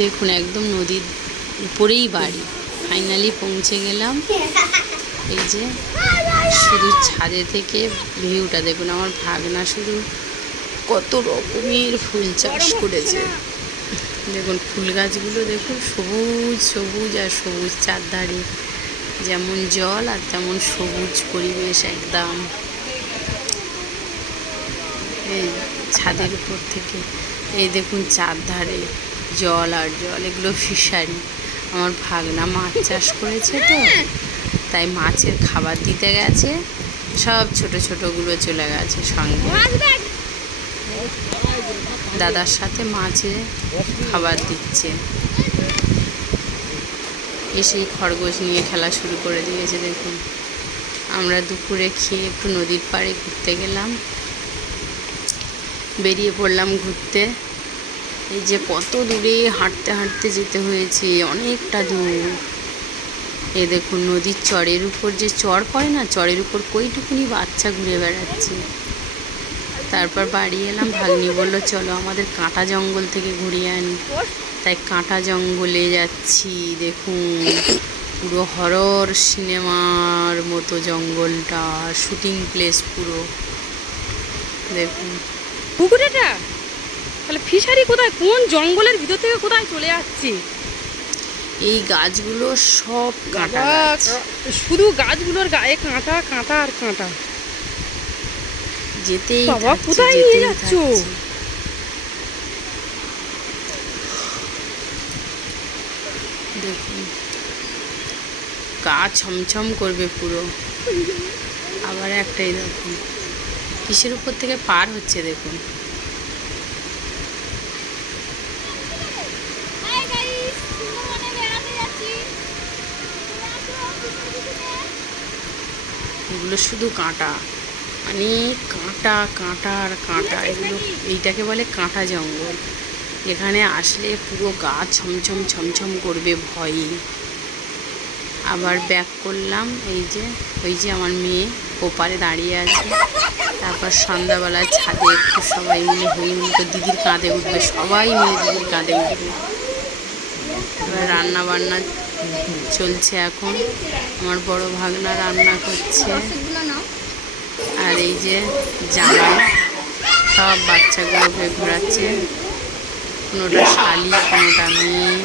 দেখুন একদম নদীর উপরেই বাড়ি। ফাইনালি পৌঁছে গেলাম। এই যে শুধু ছাদে থেকে ভিউটা দেখুন। আমার ভাগনা শুধু কত রকমের ফুল চাষ করেছে। দেখুন ফুল গাছগুলো দেখুন, সবুজ সবুজ আর সবুজ, চারধারে যেমন জল আর তেমন সবুজ পরিবেশ একদম। এই ছাদের উপর থেকে এই দেখুন চারধারে জল আর জল, এগুলো ফিশারি। আমার ভাগনা মাছ চাষ করেছে, তো তাই মাছের খাবার দিতে গেছে। সব ছোট ছোটগুলো চলে গেছে সঙ্গে, দাদার সাথে মাছে খাবার দিচ্ছে। এসেই খরগোশ নিয়ে খেলা শুরু করে দিয়েছে দেখুন। আমরা দুপুরে খেয়ে একটু নদীর পাড়ে ঘুরতে গেলাম, বেরিয়ে পড়লাম ঘুরতে। এই যে কত দূরে হাঁটতে হাঁটতে যেতে হয়েছে, অনেকটা দূর। এ দেখুন নদীর চরের উপর যে চর পড়ে না, চরের উপর কইটুকুনি বাচ্চা ঘুরে বেড়াচ্ছে। তারপর বাড়ি এলাম, ভাগ্নি বলল চলো আমাদের কাঁটা জঙ্গল থেকে ঘুরিয়ে আনি। তাই কাঁটা জঙ্গলে যাচ্ছি। দেখুন পুরো হরর সিনেমার মতো জঙ্গলটা, শুটিং প্লেস পুরো। দেখুন পুকুরেটা তাহলে ফিশারি কোথায়, কোন জঙ্গলের ভিতর থেকে কোথায় চলে যাচ্ছে? এই গাছগুলো সব কাঁটা গাছ, শুধু গাছগুলোর গায়ে কাঁটা কাঁটা আর কাঁটা। যেতেই বাবা কোথায় নিয়ে যাচ্ছ? দেখুন গা ছমছম করবে পুরো। আবার একটাই দেখুন কিসের উপর থেকে পার হচ্ছে দেখুন। এগুলো শুধু কাঁটা, মানে কাঁটা কাঁটা আর কাঁটা। এগুলো এইটাকে বলে কাঁটা জঙ্গল। এখানে আসলে পুরো গা ছমছম ছমছম করবে ভয়ে। আবার ব্যাক করলাম। এই যে ওই যে আমার মেয়ে ওপারে দাঁড়িয়ে আছে। তারপর সন্ধ্যাবেলায় ছাদে একটু সবাই মিলে হইহুল্লোড় করে দিদির কাঁধে উঠবে, সবাই মিলে দিদির কাঁধে উঠবে। এবার রান্না বান্না চলছে এখন। আমার বড় ভাগনা রান্না করছে, আর এই যে জামাই সব বাচ্চাগুলোকে ঘোরাচ্ছে। কোনোটা শালি, কোনোটা মেয়ে।